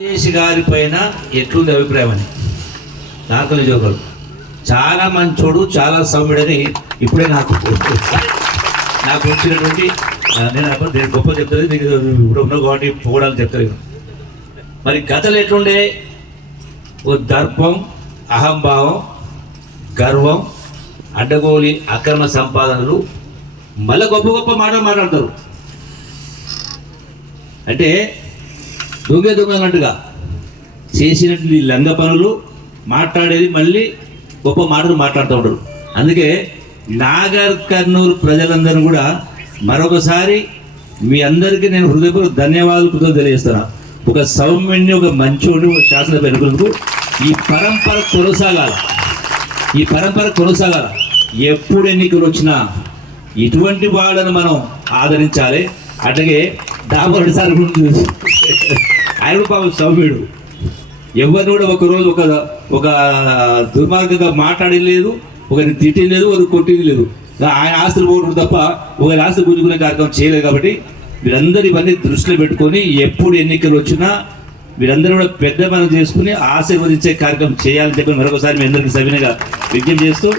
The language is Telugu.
కేసీ గారి పైన ఎట్లుంది అభిప్రాయం అని నాకు నిజోగలు చాలా మంచోడు, చాలా సౌమ్యుడని ఇప్పుడే నాకు వచ్చినటువంటి నేను గొప్ప చెప్తాను. నీకు ఇప్పుడు ఉన్నావు కాబట్టి పోవడానికి చెప్తాను. మరి కథలు ఎట్లుండే? ఓ దర్పం, అహంభావం, గర్వం, అడ్డగోలి అక్రమ సంపాదనలు, మళ్ళీ గొప్ప గొప్ప మాటలు మాట్లాడతారు. అంటే దొంగన్నట్టుగా చేసినట్టు లంగ పనులు మాట్లాడేది, మళ్ళీ గొప్ప మాటలు మాట్లాడుతూ ఉంటారు. అందుకే నాగర్ కర్నూలు ప్రజలందరూ కూడా మరొకసారి మీ అందరికీ నేను హృదయపూర్వక ధన్యవాదాలు తెలియజేస్తాను. ఒక సౌమ్యుడిని, ఒక మంచోడిని, ఒక శాసన పెరుగులకు ఈ పరంపర కొనసాగాల. ఎప్పుడు ఎన్నికలు వచ్చినా ఇటువంటి వాళ్ళను మనం ఆదరించాలి. అట్లాగే దామోడి సార్ ఆయన పాపం సౌమ్యుడు, ఎవరిని కూడా ఒకరోజు ఒక దుర్మార్గంగా మాట్లాడలేదు, ఒకరిని తిట్టలేదు, ఒకరు కొట్టింది లేదు. ఆయన ఆస్తులు పోవడం తప్ప ఒకరి ఆస్తులు గుంజుకునే కార్యక్రమం చేయలేదు. కాబట్టి వీరందరూ ఇవన్నీ దృష్టిలో పెట్టుకొని ఎప్పుడు ఎన్నికలు వచ్చినా వీరందరూ కూడా పెద్ద పనులు చేసుకుని ఆశీర్వదించే కార్యక్రమం చేయాలని చెప్పి మరొకసారి మీ అందరికీ సవినయంగా విజ్ఞప్తి చేస్తూ